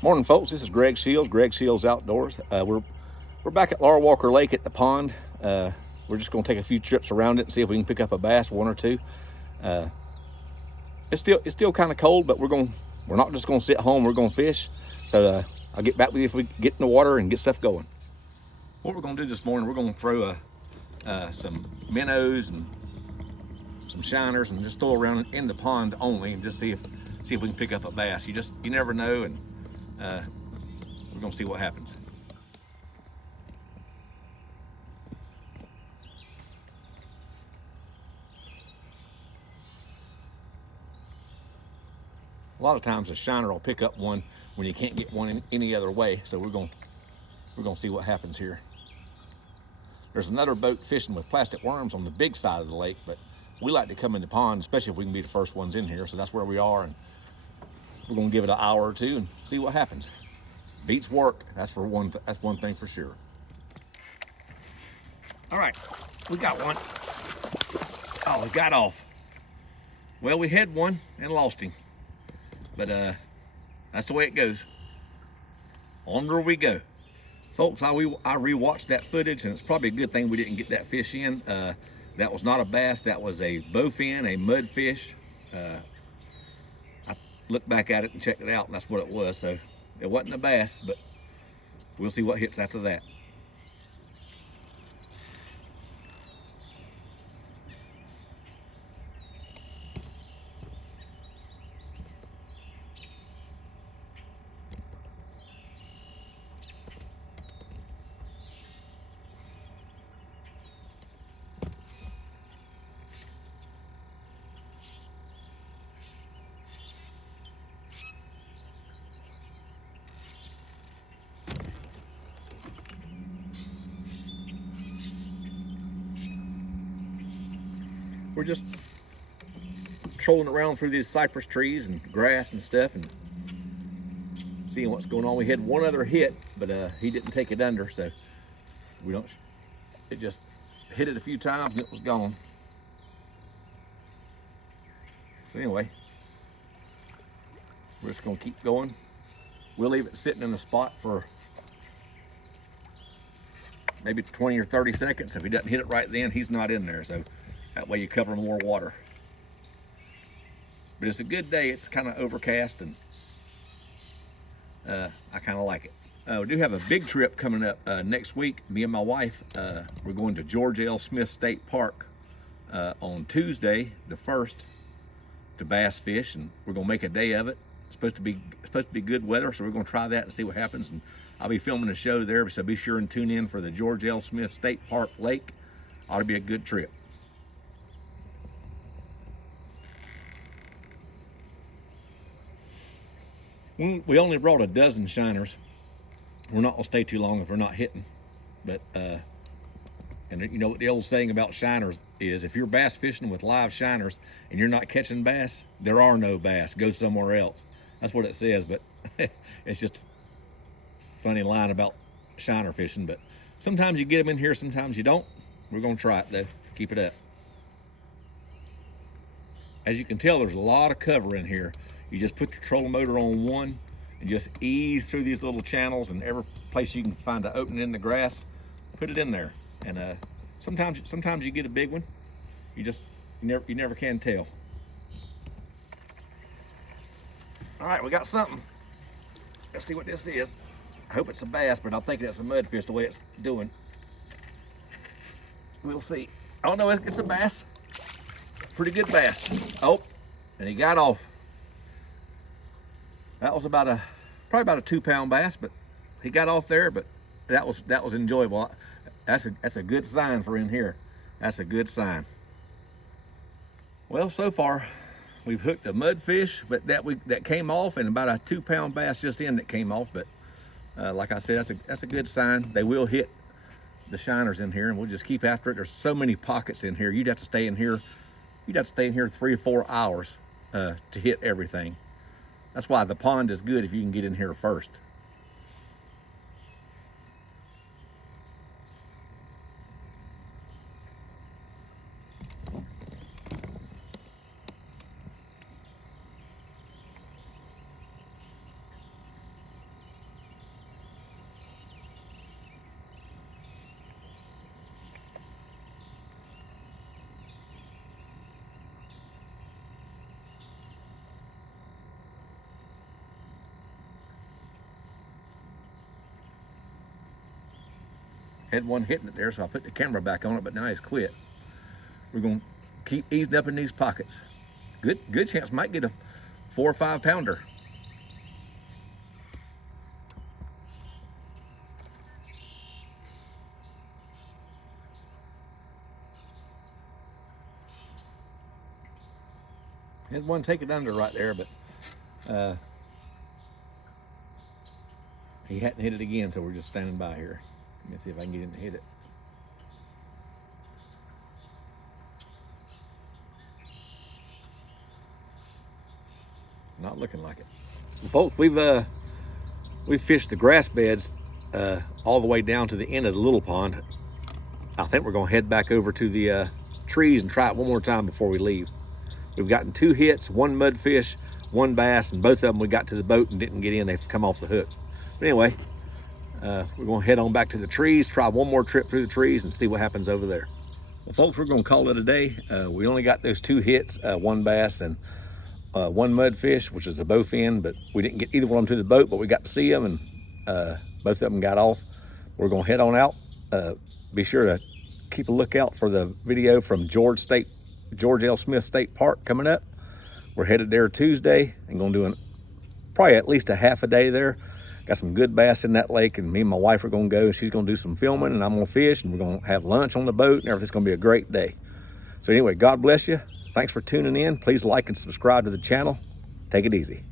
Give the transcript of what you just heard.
Morning, folks. This is Greg Shields Outdoors. We're back at Laura Walker Lake at the pond. We're just going to take a few trips around it and see if we can pick up a bass, one or two. It's still kind of cold, but we're not just going to sit home. We're going to fish. So I'll get back with you if we get in the water and get stuff going. What we're going to do this morning, we're going to throw some minnows and some shiners and just throw around in the pond only, and just see if we can pick up a bass. You never know, and we're gonna see what happens. A lot of times a shiner will pick up one when you can't get one in any other way. So we're gonna see what happens here. There's another boat fishing with plastic worms on the big side of the lake, but we like to come in the pond, especially if we can be the first ones in here. So that's where we are, and we're gonna give it an hour or two and see what happens. Beats work. That's one thing for sure. All right, we got one. Oh, he got off. Well, we had one and lost him, but that's the way it goes. Onward we go, folks. I rewatched that footage, and it's probably a good thing we didn't get that fish in. That was not a bass. That was a bowfin, a mudfish. I looked back at it and checked it out, and that's what it was. So it wasn't a bass, but we'll see what hits after that. We're just trolling around through these cypress trees and grass and stuff and seeing what's going on. We had one other hit, but he didn't take it under, so it just hit it a few times and it was gone. So anyway, we're just gonna keep going. We'll leave it sitting in a spot for maybe 20 or 30 seconds. If he doesn't hit it right then, he's not in there. So that way you cover more water. But it's a good day. It's kind of overcast, and I kind of like it. We do have a big trip coming up next week. Me and my wife, we're going to George L. Smith State Park on Tuesday, the 1st, to bass fish, and we're gonna make a day of it. It's supposed to be good weather, so we're gonna try that and see what happens. And I'll be filming a show there, so be sure and tune in for the George L. Smith State Park Lake. Ought to be a good trip. We only brought a dozen shiners. We're not gonna stay too long if we're not hitting. But and you know what the old saying about shiners is: if you're bass fishing with live shiners and you're not catching bass, there are no bass. Go somewhere else. That's what it says. But it's just a funny line about shiner fishing. But sometimes you get them in here, sometimes you don't. We're gonna try it though. Keep it up. As you can tell, there's a lot of cover in here. You just put your trolling motor on one and just ease through these little channels, and every place you can find an opening in the grass, put it in there. And sometimes you get a big one. You never can tell. All right, we got something. Let's see what this is. I hope it's a bass, but I'm thinking it's a mudfish the way it's doing. We'll see. Oh no, it's a bass. Pretty good bass. Oh, and he got off. That was probably about a 2-pound bass, but he got off there. But that was enjoyable. That's a good sign for in here. That's a good sign. Well, so far we've hooked a mudfish, but that came off, and about a 2-pound bass just in that came off. But like I said, that's a good sign. They will hit the shiners in here, and we'll just keep after it. There's so many pockets in here. You'd have to stay in here 3 or 4 hours to hit everything. That's why the pond is good if you can get in here first. Had one hitting it there, so I put the camera back on it, but now he's quit. We're gonna keep easing up in these pockets. Good chance might get a 4 or 5 pounder. Had one take it under right there, but he hadn't hit it again, so we're just standing by here. Let me see if I can get him to hit it. Not looking like it. Well, folks, we've fished the grass beds all the way down to the end of the little pond. I think we're gonna head back over to the trees and try it one more time before we leave. We've gotten 2 hits, 1 mudfish, 1 bass, and both of them we got to the boat and didn't get in. They've come off the hook. But anyway, we're gonna head on back to the trees, try one more trip through the trees and see what happens over there. Well, folks, we're gonna call it a day. We only got those 2 hits, 1 bass and 1 mudfish, which is a bowfin, but we didn't get either one of them to the boat, but we got to see them, and both of them got off. We're gonna head on out. Be sure to keep a lookout for the video from George L. Smith State Park coming up. We're headed there Tuesday and gonna do probably at least a half a day there. Got some good bass in that lake, and me and my wife are gonna go. She's gonna do some filming, and I'm gonna fish, and we're gonna have lunch on the boat, and everything's gonna be a great day. So anyway, God bless you. Thanks for tuning in. Please like and subscribe to the channel. Take it easy.